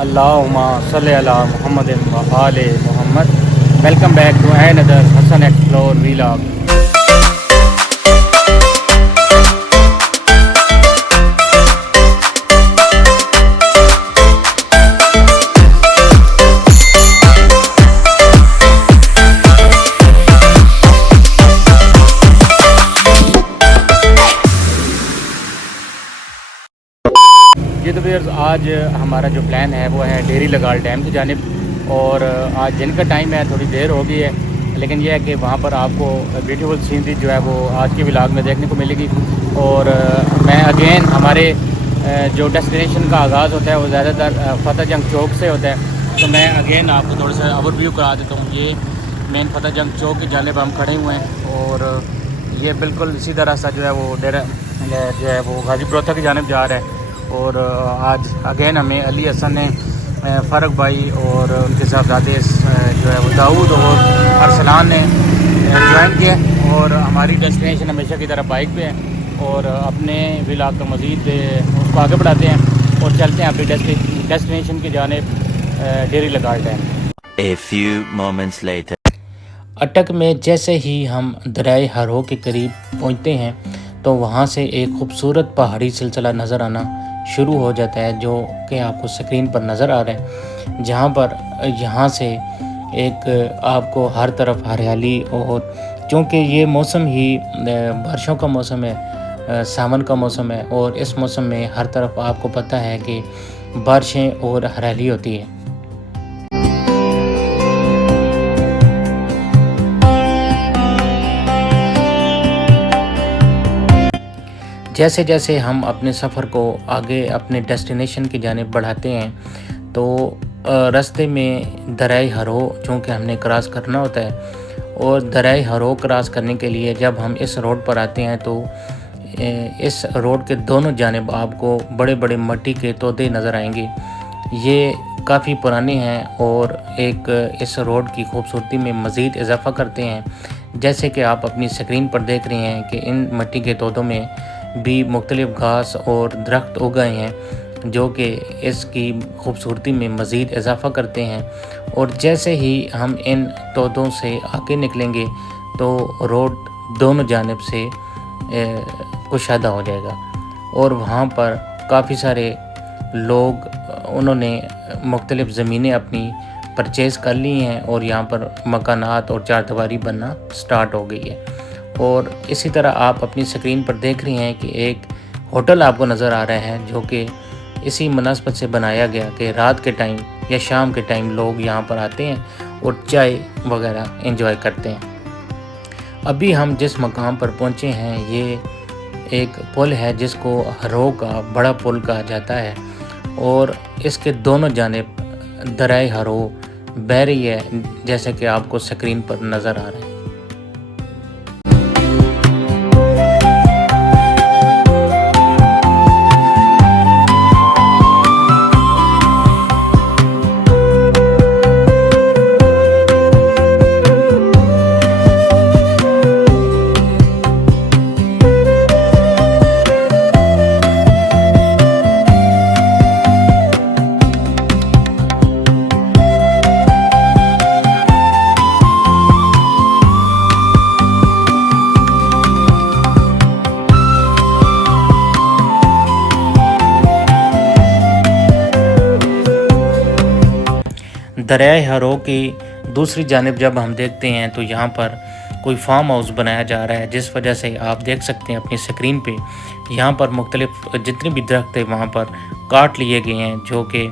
अल्लाहुम्मा सल्लि अला मुहम्मदिन व आले मोहम्मद। Welcome back to another Hasan explore vlog. जी तो व्यूअर्स, आज हमारा जो प्लान है वो है डेरी लगाल डैम की जानिब। और आज दिन का टाइम है, थोड़ी देर हो गई है, लेकिन यह है कि वहाँ पर आपको ब्यूटीफुल सीनरी जो है वो आज के व्लॉग में देखने को मिलेगी। और मैं अगेन हमारे जो डेस्टिनेशन का आगाज़ होता है वो ज़्यादातर फतेह जंग चौक से होता है। तो मैं अगेन आपको थोड़ा सा ओवरव्यू करा देता हूँ। ये मेन फतेह जंग चौक की जानिब हम खड़े हुए हैं और ये बिल्कुल सीधा रास्ता जो है वो डेरा जो है वो गाजीपुर की जानिब जा रहा है। और आज अगेन हमें अली हसन ने, फ़ारूक भाई और उनके साहबजादे जो है वो दाऊद और अरसलान ने ज्वाइन किया। और हमारी डेस्टिनेशन हमेशा की तरह बाइक पे है और अपने व्लॉग का मज़ीद उसको आगे बढ़ाते हैं और चलते हैं अपनी डेस्टिनेशन की जानिब डेरी लगाल dam. A few moments later. अटक में जैसे ही हम दरियाए हरो के करीब पहुंचते हैं तो वहां से एक खूबसूरत पहाड़ी सिलसिला नज़र आना शुरू हो जाता है, जो कि आपको स्क्रीन पर नज़र आ रहा है। जहां पर यहां से एक आपको हर तरफ हरियाली, और चूँकि ये मौसम ही बारिशों का मौसम है, सावन का मौसम है, और इस मौसम में हर तरफ आपको पता है कि बारिशें और हरियाली होती है। जैसे जैसे हम अपने सफ़र को आगे अपने डेस्टिनेशन की जानिब बढ़ाते हैं तो रास्ते में दरियाए हरो चूँकि हमने क्रॉस करना होता है, और दरियाए हरो क्रॉस करने के लिए जब हम इस रोड पर आते हैं तो इस रोड के दोनों जानिब आपको बड़े बड़े मिट्टी के तोदे नज़र आएंगे। ये काफ़ी पुराने हैं और एक इस रोड की खूबसूरती में मज़ीद इजाफ़ा करते हैं। जैसे कि आप अपनी स्क्रीन पर देख रहे हैं कि इन मिट्टी के तोदों में भी मुख्तलिफ़ घास और दरख्त उगाए हैं, जो कि इसकी खूबसूरती में मज़ीद इजाफ़ा करते हैं। और जैसे ही हम इन तोदों से आगे निकलेंगे तो रोड दोनों जानिब से कुशादा हो जाएगा और वहाँ पर काफ़ी सारे लोग उन्होंने मुख्तलिफ़ ज़मीनें अपनी परचेज़ कर ली हैं और यहाँ पर मकानात और चारदीवारी बनना स्टार्ट हो गई है। और इसी तरह आप अपनी स्क्रीन पर देख रहे हैं कि एक होटल आपको नज़र आ रहा है, जो कि इसी मुनासबत से बनाया गया कि रात के टाइम या शाम के टाइम लोग यहाँ पर आते हैं और चाय वगैरह एंजॉय करते हैं। अभी हम जिस मकाम पर पहुँचे हैं ये एक पुल है जिसको हरो का बड़ा पुल कहा जाता है, और इसके दोनों जानिब दरियाए हरो बह रही है, जैसे कि आपको स्क्रीन पर नज़र आ रहा है। दरियाए हरो की दूसरी जानिब जब हम देखते हैं तो यहाँ पर कोई फार्म हाउस बनाया जा रहा है, जिस वजह से आप देख सकते हैं अपनी स्क्रीन पे यहाँ पर मुख्तलिफ जितने भी दरख्त थे वहाँ पर काट लिए गए हैं, जो कि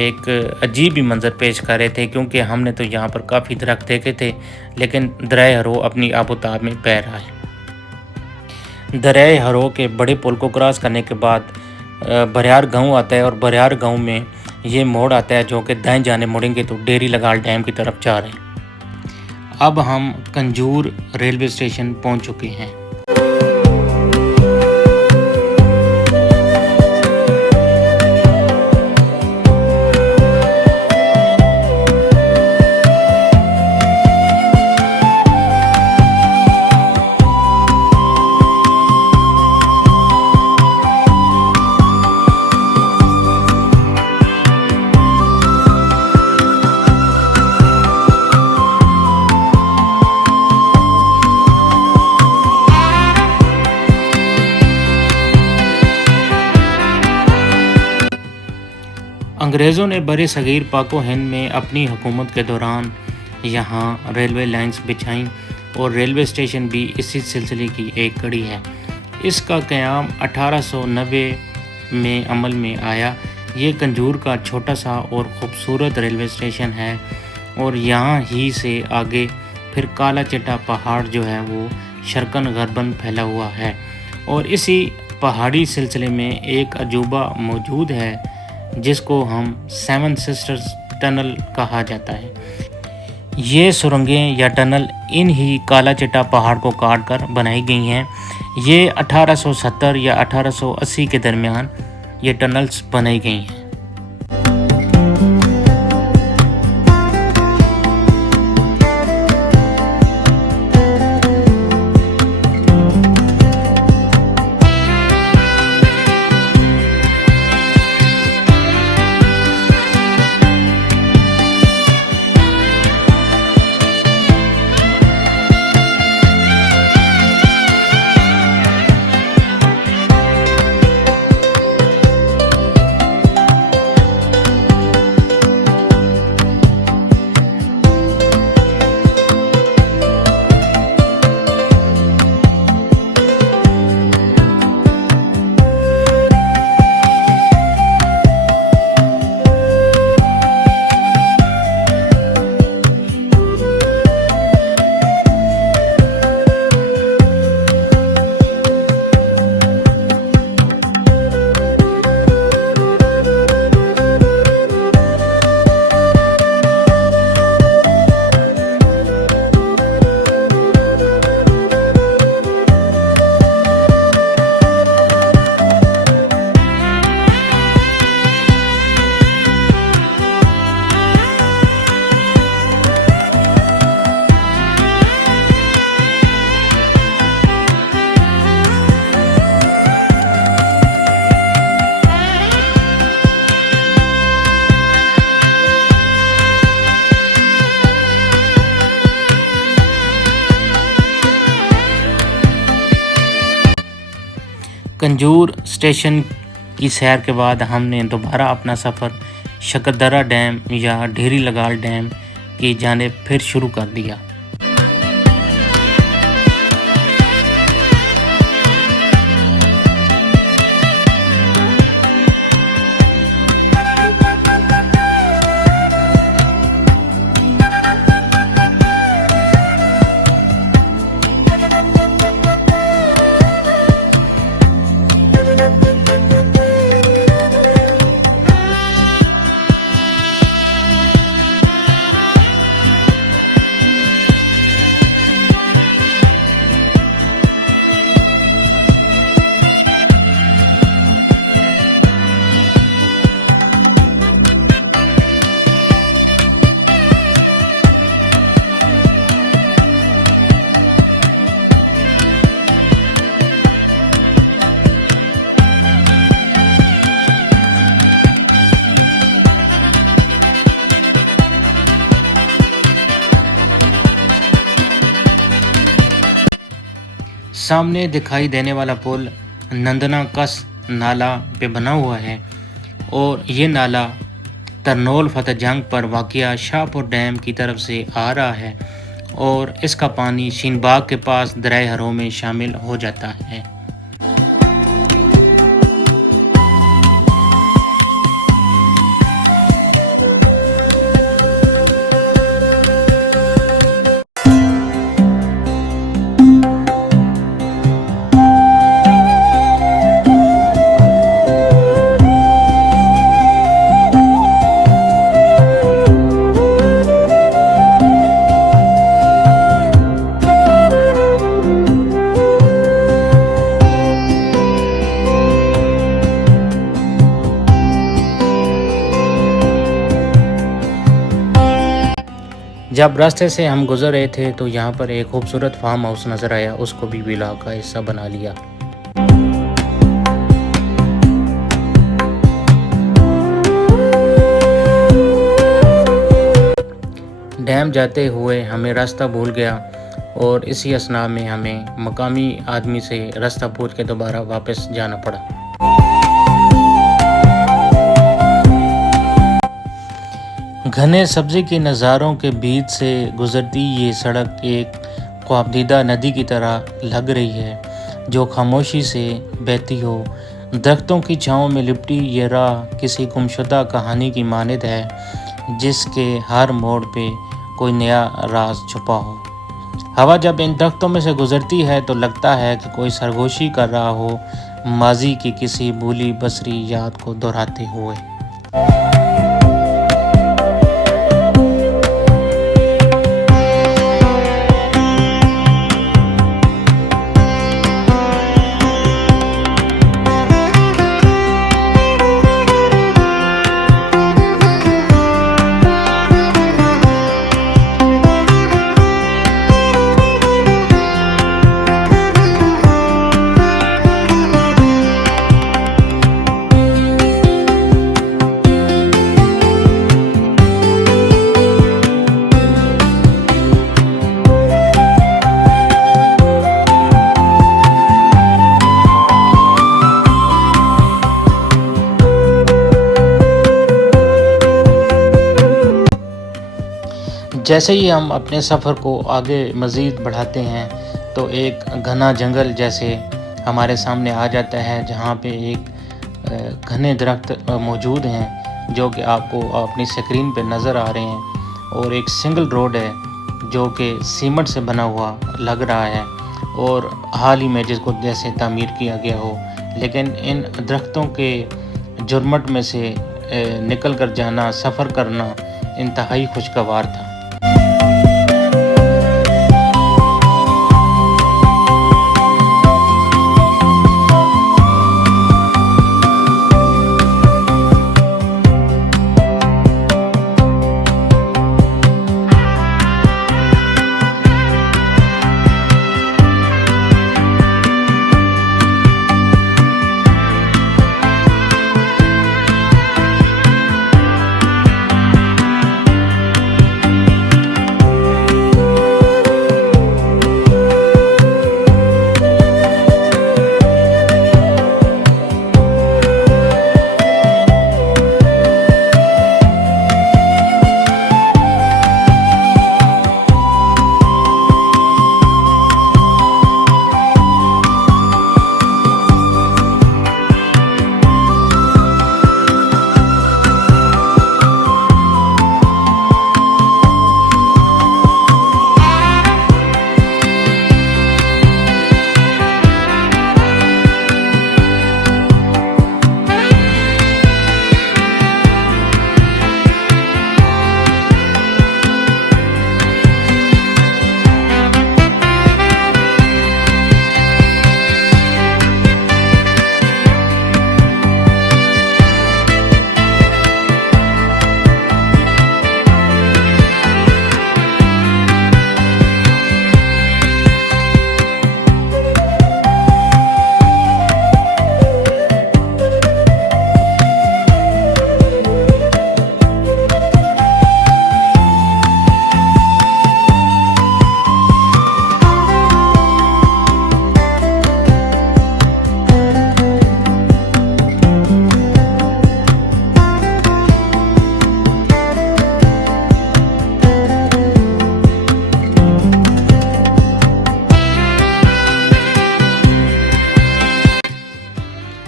एक अजीब ही मंजर पेश कर रहे थे। क्योंकि हमने तो यहाँ पर काफ़ी दरख्त देखे थे, लेकिन दरियाए हरो अपनी आबोताब में बह रहा है। दरियाए हरो के बड़े पुल को क्रॉस करने के बाद बरियार गाँव आता है, और बरियार गाँव में ये मोड़ आता है, जो कि दाएं जाने मुड़ेंगे तो डेरी लगाल डैम की तरफ जा रहे हैं। अब हम कंजूर रेलवे स्टेशन पहुंच चुके हैं। अंग्रेज़ों ने बरे सगीर पाको हिंद में अपनी हुकूमत के दौरान यहाँ रेलवे लाइंस बिछाईं और रेलवे स्टेशन भी इसी सिलसिले की एक कड़ी है। इसका क़याम 1890 में अमल में आया। ये कंजूर का छोटा सा और ख़ूबसूरत रेलवे स्टेशन है और यहाँ ही से आगे फिर काला चट्टा पहाड़ जो है वो शरकन गर्बन फैला हुआ है और इसी पहाड़ी सिलसिले में एक अजूबा मौजूद है जिसको हम 7 सिस्टर्स टनल कहा जाता है। ये सुरंगें या टनल इन ही काला चट्टा पहाड़ को काट कर बनाई गई हैं। ये 1870 या 1880 के दरमियान ये टनल्स बनाई गई हैं। कंजूर स्टेशन की सैर के बाद हमने दोबारा अपना सफ़र शकरदरा डैम या ढेरी लगाल डैम की जानिब फिर शुरू कर दिया। सामने दिखाई देने वाला पुल नंदना कस नाला पे बना हुआ है और ये नाला तरनोल फतेह जंग पर वाक़िया शाहपुर डैम की तरफ से आ रहा है और इसका पानी शीनबाग के पास दरिया हरो में शामिल हो जाता है। जब रास्ते से हम गुजर रहे थे तो यहाँ पर एक खूबसूरत फार्म हाउस नज़र आया, उसको भी व्लॉग का हिस्सा बना लिया। डैम जाते हुए हमें रास्ता भूल गया और इसी असना में हमें मकामी आदमी से रास्ता पूछ के दोबारा वापस जाना पड़ा। घने सब्ज़ी के नज़ारों के बीच से गुज़रती ये सड़क एक ख्वाबदीदा नदी की तरह लग रही है जो खामोशी से बहती हो। दरख्तों की छाँव में लिपटी ये राह किसी गुमशुदा कहानी की मानद है जिसके हर मोड़ पे कोई नया राज छुपा हो। हवा जब इन दरख्तों में से गुज़रती है तो लगता है कि कोई सरगोशी कर रहा हो, माजी की किसी भूली बसरी याद को दोहराते हुए। जैसे ही हम अपने सफ़र को आगे मज़ीद बढ़ाते हैं तो एक घना जंगल जैसे हमारे सामने आ जाता है जहाँ पे एक घने दरख्त मौजूद हैं जो कि आपको अपनी स्क्रीन पे नज़र आ रहे हैं, और एक सिंगल रोड है जो कि सीमेंट से बना हुआ लग रहा है और हाल ही में जिसको जैसे तामीर किया गया हो। लेकिन इन दरख्तों के झुरमुट में से निकल कर जाना, सफ़र करना इंतहाई खुशगवार था।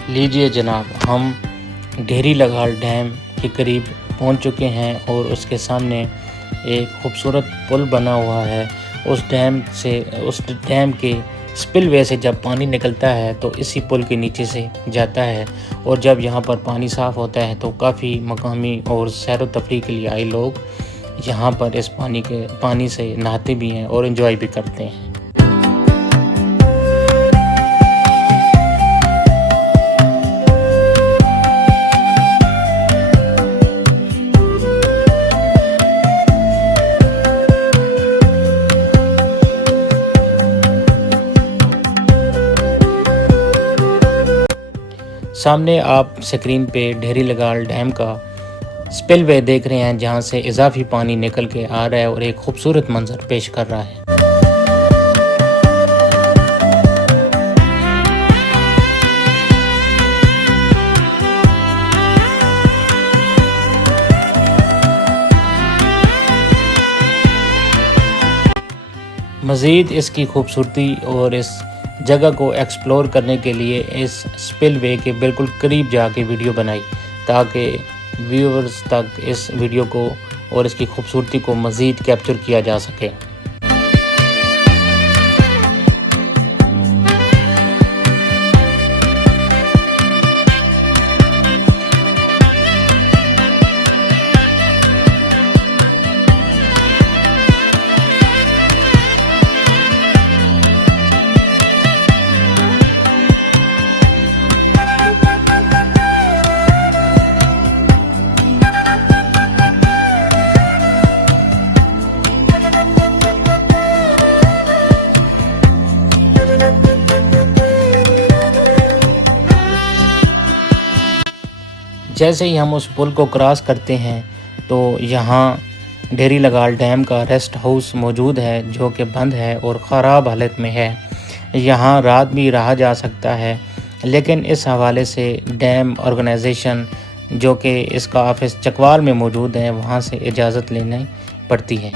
लीजिए जनाब, हम ढेरी लगाल डैम के करीब पहुंच चुके हैं और उसके सामने एक खूबसूरत पुल बना हुआ है। उस डैम के स्पिलवे से जब पानी निकलता है तो इसी पुल के नीचे से जाता है, और जब यहाँ पर पानी साफ़ होता है तो काफ़ी मकामी और सैर व तफरीह के लिए आए लोग यहाँ पर इस पानी से नहाते भी हैं और एंजॉय भी करते हैं। सामने आप स्क्रीन पे ढेरी लगाल डैम का स्पिलवे देख रहे हैं जहां से इजाफी पानी निकल के आ रहा है और एक खूबसूरत मंजर पेश कर रहा है। मज़ीद इसकी खूबसूरती और इस जगह को एक्सप्लोर करने के लिए इस स्पिलवे के बिल्कुल करीब जाके वीडियो बनाई, ताकि व्यूअर्स तक इस वीडियो को और इसकी खूबसूरती को मज़ीद कैप्चर किया जा सके। जैसे ही हम उस पुल को क्रॉस करते हैं तो यहाँ डेरी लगाल डैम का रेस्ट हाउस मौजूद है, जो कि बंद है और ख़राब हालत में है। यहाँ रात भी रहा जा सकता है, लेकिन इस हवाले से डैम ऑर्गेनाइजेशन, जो कि इसका ऑफिस चकवाल में मौजूद है, वहाँ से इजाज़त लेनी पड़ती है।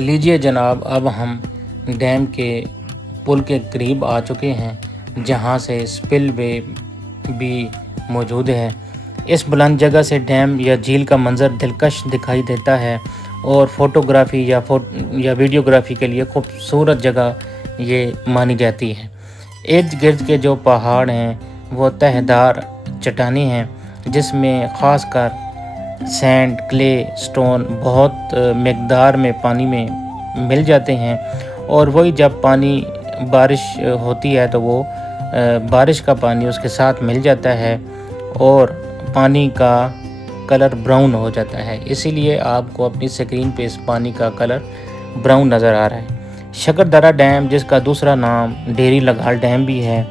लीजिए जनाब, अब हम डैम के पुल के करीब आ चुके हैं, जहां से स्पिलवे भी मौजूद है। इस बुलंद जगह से डैम या झील का मंज़र दिलकश दिखाई देता है और फ़ोटोग्राफ़ी या वीडियोग्राफ़ी के लिए खूबसूरत जगह ये मानी जाती है। इर्द गिर्द के जो पहाड़ हैं वो तहदार चट्टानें हैं, जिसमें ख़ासकर सैंड, क्ले, स्टोन बहुत मकदार में पानी में मिल जाते हैं। और वही जब पानी बारिश होती है तो वो बारिश का पानी उसके साथ मिल जाता है और पानी का कलर ब्राउन हो जाता है। इसीलिए आपको अपनी स्क्रीन पे इस पानी का कलर ब्राउन नज़र आ रहा है। शकरदरा डैम, जिसका दूसरा नाम डेरी लगाल डैम भी है,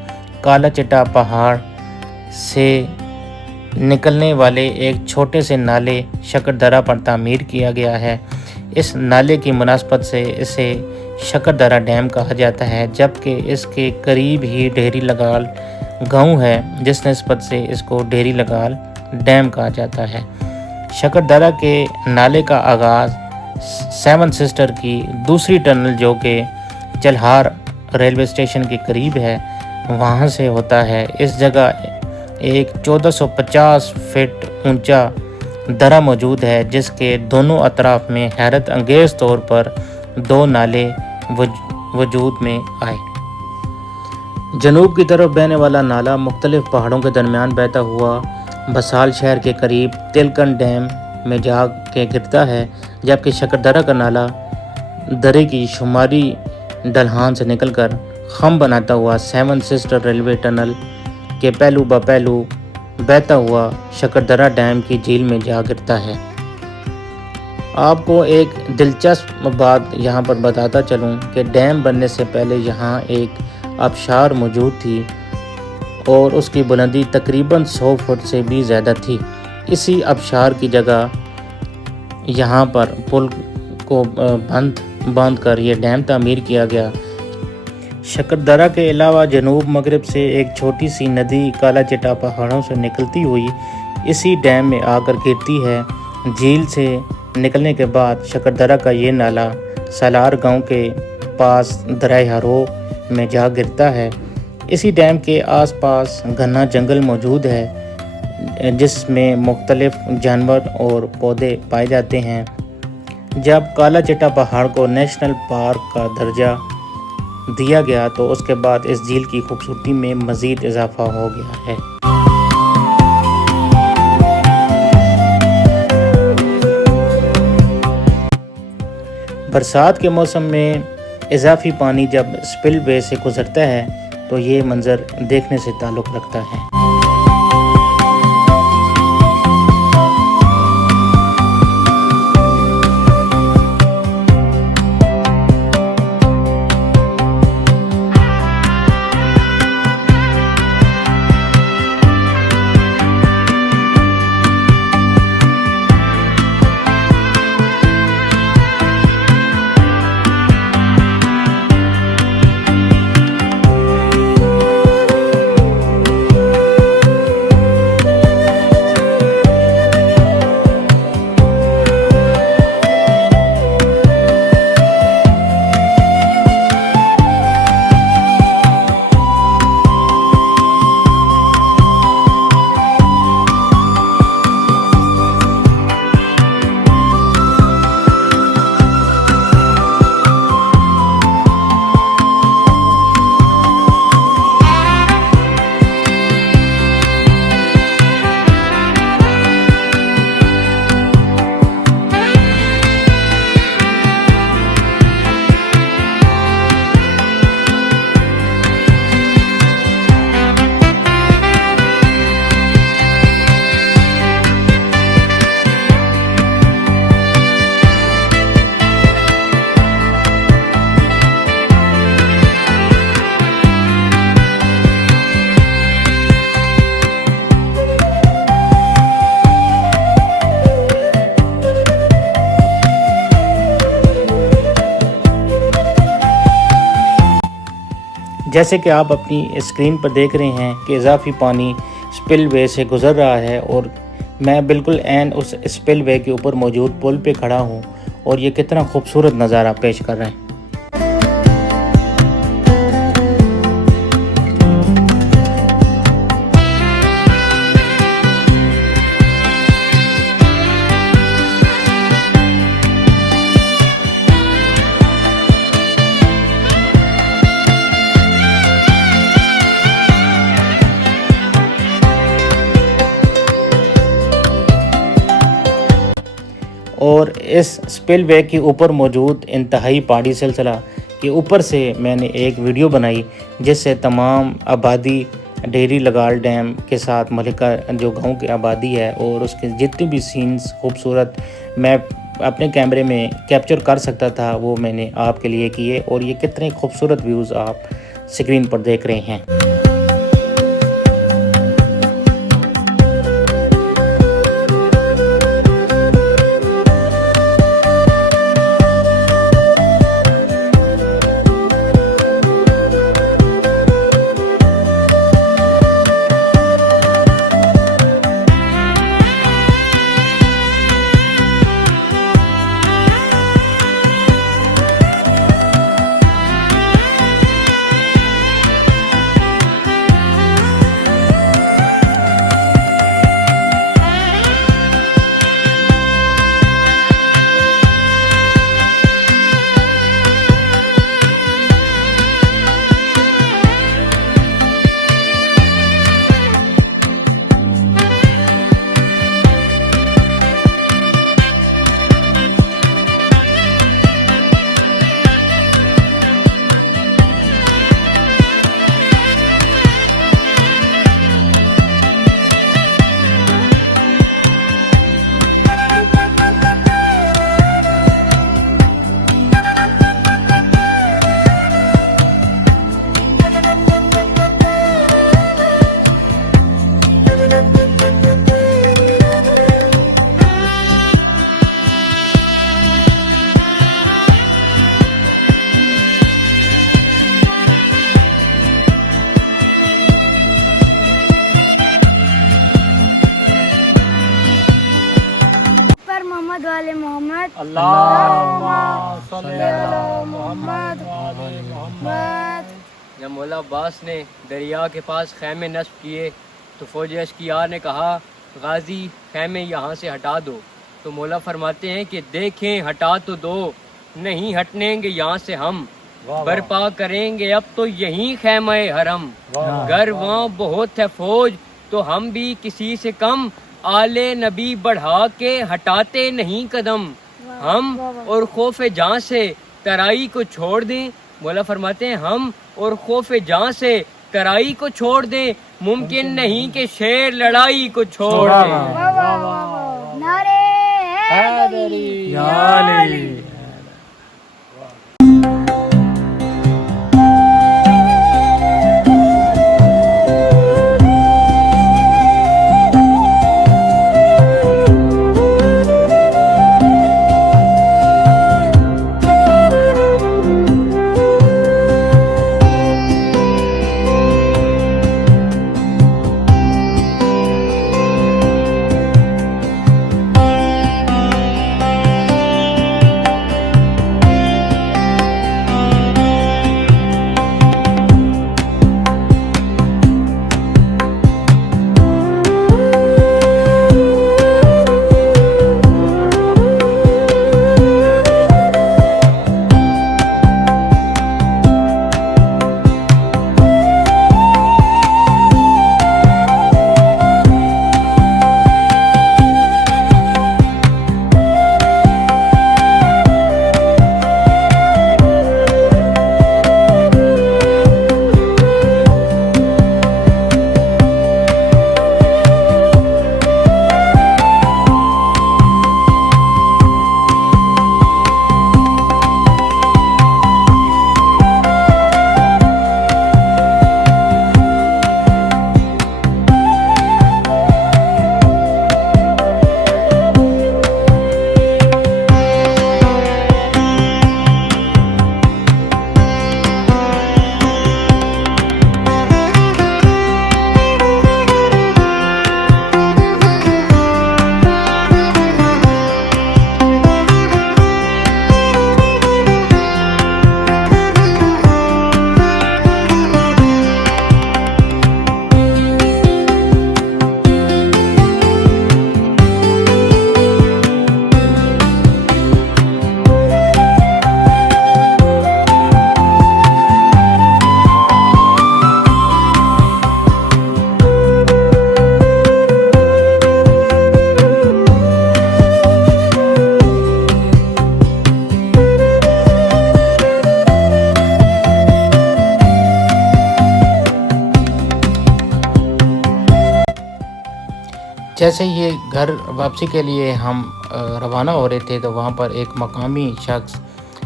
काला चिट्टा पहाड़ से निकलने वाले एक छोटे से नाले शकरदरा पर तामीर किया गया है। इस नाले की मुनासबत से इसे शकरदरा डैम कहा जाता है, जबकि इसके करीब ही डेरी लगाल गांव है, जिस निस्बत से इसको डेरी लगाल डैम कहा जाता है। शकरदरा के नाले का आगाज़ सेवन सिस्टर की दूसरी टनल, जो कि चल्हार रेलवे स्टेशन के करीब है, वहाँ से होता है। इस जगह एक 1450 फीट ऊंचा दरा मौजूद है, जिसके दोनों अतराफ में हैरत अंगेज़ तौर पर दो नाले वजूद में आए। जनूब की तरफ बहने वाला नाला मुख्तलिफ पहाड़ों के दरमियान बहता हुआ बसाल शहर के करीब तिलकन डैम में जा के गिरता है, जबकि शकरदरा का नाला दरे की शुमारी ढलान से निकलकर खम बनाता हुआ सेवन सिस्टर रेलवे टनल के पहलू ब पहलू बहता हुआ शकरदरा डैम की झील में जा गिरता है। आपको एक दिलचस्प बात यहाँ पर बताता चलूँ कि डैम बनने से पहले यहाँ एक आबशार मौजूद थी और उसकी बुलंदी तकरीबन 100 फुट से भी ज़्यादा थी। इसी आबशार की जगह यहाँ पर पुल को बांध कर यह डैम तामीर किया गया। शकरदरा के अलावा जनूब मगरब से एक छोटी सी नदी काला चिट्टा पहाड़ों से निकलती हुई इसी डैम में आकर गिरती है। झील से निकलने के बाद शकरदरा का ये नाला सालार गांव के पास दराए हरो में जा गिरता है। इसी डैम के आसपास घना जंगल मौजूद है, जिसमें मुख्तलिफ जानवर और पौधे पाए जाते हैं। जब काला चिट्टा पहाड़ को नेशनल पार्क का दर्जा दिया गया तो उसके बाद इस झील की खूबसूरती में मज़ीद इजाफा हो गया है। बरसात के मौसम में इजाफी पानी जब स्पिलवे से गुजरता है तो ये मंज़र देखने से ताल्लुक़ रखता है। जैसे कि आप अपनी स्क्रीन पर देख रहे हैं कि इजाफी पानी स्पिलवे से गुज़र रहा है और मैं बिल्कुल ऐन उस स्पिलवे के ऊपर मौजूद पुल पे खड़ा हूँ और ये कितना खूबसूरत नज़ारा पेश कर रहा है। और इस स्पिलवे के ऊपर मौजूद इंतहाई पहाड़ी सिलसिला के ऊपर से मैंने एक वीडियो बनाई जिससे तमाम आबादी डेरी लगाल डैम के साथ मलिका जो गांव की आबादी है और उसके जितने भी सीन्स खूबसूरत मैं अपने कैमरे में कैप्चर कर सकता था वो मैंने आपके लिए किए और ये कितने खूबसूरत व्यूज़ आप स्क्रीन पर देख रहे हैं। मोहम्मद वाले मोहम्मद जब मौला अब्बास ने दरिया के पास खैमे नस्ब किए तो फौज अश्कियार ने कहा गाजी खैमे यहाँ से हटा दो। तो मौला फरमाते हैं कि देखें हटा तो दो, नहीं हटनेंगे यहाँ से हम, बर्पा करेंगे अब तो यहीं खैमे हरम। गर वहाँ बहुत है फौज तो हम भी किसी से कम, आले नबी बढ़ा के हटाते नहीं कदम। हम और खौफ जान से तराई को छोड़ दें, मौला फरमाते हैं हम और खौफ जान से तराई को छोड़ दें, मुमकिन नहीं कि शेर लड़ाई को छोड़ दें। नारे हैदरी। जैसे ये घर वापसी के लिए हम रवाना हो रहे थे तो वहाँ पर एक मकामी शख्स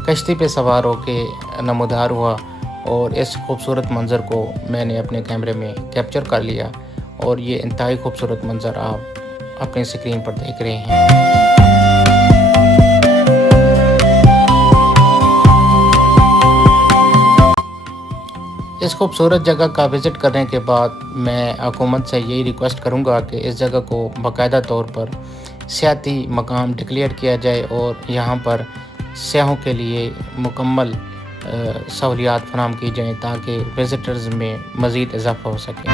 कश्ती पे सवार होकर नमूदार हुआ और इस खूबसूरत मंज़र को मैंने अपने कैमरे में कैप्चर कर लिया और ये इंतहाई खूबसूरत मंज़र आप अपनी स्क्रीन पर देख रहे हैं। इस खूबसूरत जगह का विज़िट करने के बाद मैं हुकूमत से यही रिक्वेस्ट करूंगा कि इस जगह को बाकायदा तौर पर सियाती मकाम डिक्लेयर किया जाए और यहाँ पर सयाहों के लिए मुकम्मल सहूलियात फराहम की जाएँ ताकि विज़िटर्स में मज़ीद इजाफ़ा हो सके।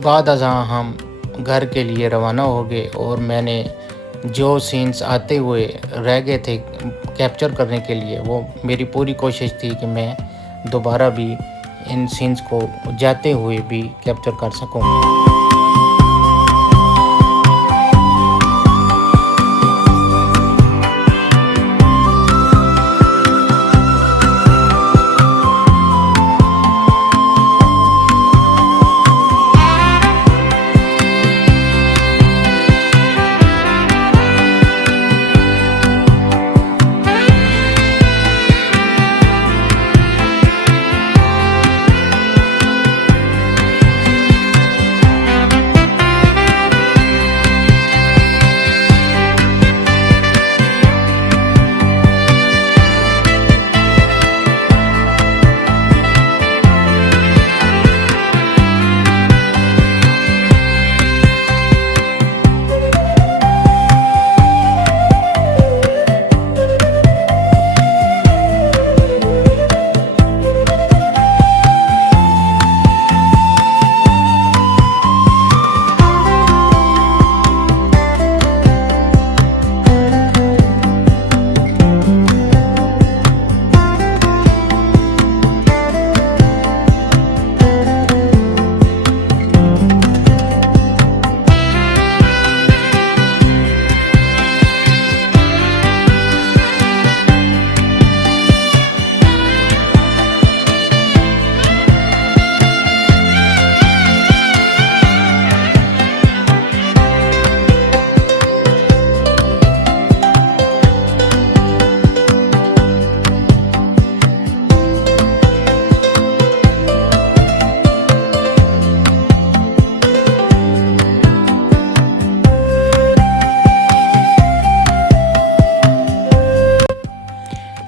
बाद अज़ां हम घर के लिए रवाना हो गए और मैंने जो सीन्स आते हुए रह गए थे कैप्चर करने के लिए वो मेरी पूरी कोशिश थी कि मैं दोबारा भी इन सीन्स को जाते हुए भी कैप्चर कर सकूं।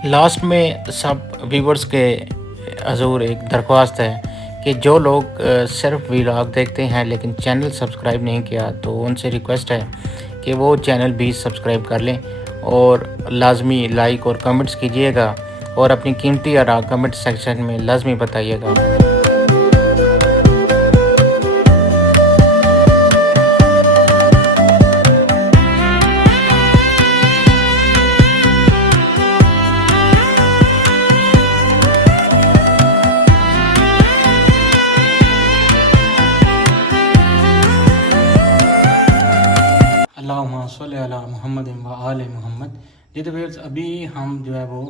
लास्ट में सब व्यूवर्स के हजूर एक दरख्वास्त है कि जो लोग सिर्फ व्लॉग देखते हैं लेकिन चैनल सब्सक्राइब नहीं किया तो उनसे रिक्वेस्ट है कि वो चैनल भी सब्सक्राइब कर लें और लाजमी लाइक और कमेंट्स कीजिएगा और अपनी कीमती आरा कमेंट सेक्शन में लाजमी बताइएगा। मोहम्मद व आल मोहम्मद। जी तो व्यूअर्स अभी हम जो है वो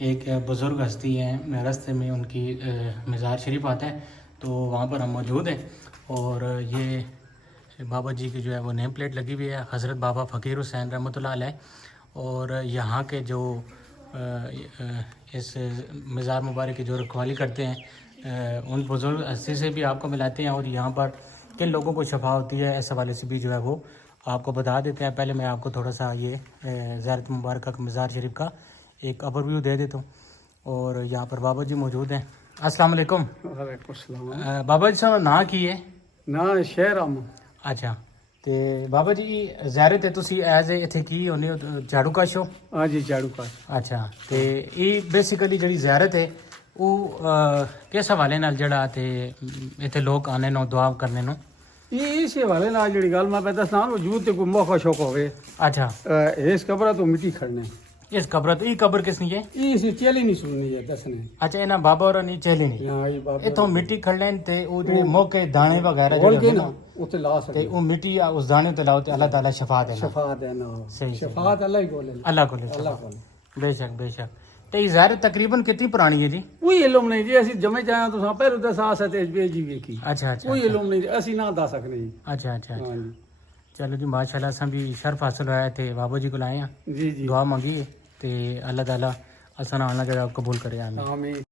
एक बुज़ुर्ग हस्ती हैं रास्ते में उनकी मज़ार शरीफ आता है तो वहाँ पर हम मौजूद हैं और ये बाबा जी की जो है वो नेम प्लेट लगी हुई है हज़रत बाबा फ़कीर हुसैन रहमतुल्लाह अलैह और यहाँ के जो इस मज़ार मुबारक की जो रखवाली करते हैं उन बुज़ुर्ग हस्ती से भी आपको मिलाते हैं और यहाँ पर किन लोगों को शफा होती है इस हवाले से भी जो है वो आपको बता देते हैं। पहले मैं आपको थोड़ा सा ये ज़ियारत मुबारक का मज़ार शरीफ का एक ओवरव्यू दे देता हूँ और यहाँ पर बाबा जी मौजूद हैं। अस्सलाम वालेकुम। वालेकुम सलाम। बाबा जी साहब ना की है ना शहर आम। अच्छा ते बाबा जी ज़ियारत है तुसी एज इत्थे की होने झाड़ू काश हो? हाँ जी झाड़ू काश। अच्छा ते ये बेसिकली जी ज़ियारत है वो किस हवाले नाल जड़ा ते इत्थे लोग आने नो दुआ करने नो इस हवाले नाल जड़ी गल मैं दसना वजूद ते कोई मौका शौक होवे। अच्छा इस कब्र तो मिट्टी खड़ने इस कब्र तो कब्र किसनी है? इस चेली नहीं सुननी है दसने। अच्छा इना बाबा और नहीं चेली नहीं हां ये बाबा इथों मिट्टी खड़ने ते ओ जेडे मौके दाने वगैरह बोल के जो ना उते ला ते सकते ओ मिट्टी उस दाने ते लाओ ते अल्लाह ताला शफा देना। शफा देना। सही शफात अल्लाह ही बोले। अल्लाह को ले अल्लाह को। बेशक बेशक। ਤੇ ਇਹ ਜ਼ਾਹਿਰ ਤਕਰੀਬਨ ਕਿੰਨੀ ਪੁਰਾਣੀ ਹੈ ਜੀ? ਕੋਈ ਇਲਮ ਨਹੀਂ ਜੀ, ਅਸੀਂ ਜਮੇ ਜਾਇਆ ਤੁਸੀਂ ਪਹਿਲੋਂ ਤਾਂ ਸਾਸ ਹੈ ਤੇ ਜੀ ਵੇਖੀ, ਅੱਛਾ ਅੱਛਾ ਕੋਈ ਇਲਮ ਨਹੀਂ ਜੀ, ਅਸੀਂ ਨਾ ਦੱਸ ਸਕਦੇ ਜੀ। ਅੱਛਾ ਅੱਛਾ ਅੱਛਾ। ਹਾਂ ਜੀ ਚਲੋ ਜੀ ਮਾਸ਼ਾਅੱਲਾ ਅਸਾਂ ਵੀ ਸ਼ਰਫ ਹਾਸਲ ਹੋਇਆ ਤੇ ਬਾਬੂ ਜੀ ਕੋਲ ਆਏ ਆ, ਜੀ ਜੀ ਦੁਆ ਮੰਗੀ ਤੇ अल्लाह ताला असा आना जरा कबूल करे आमीन। आमीन।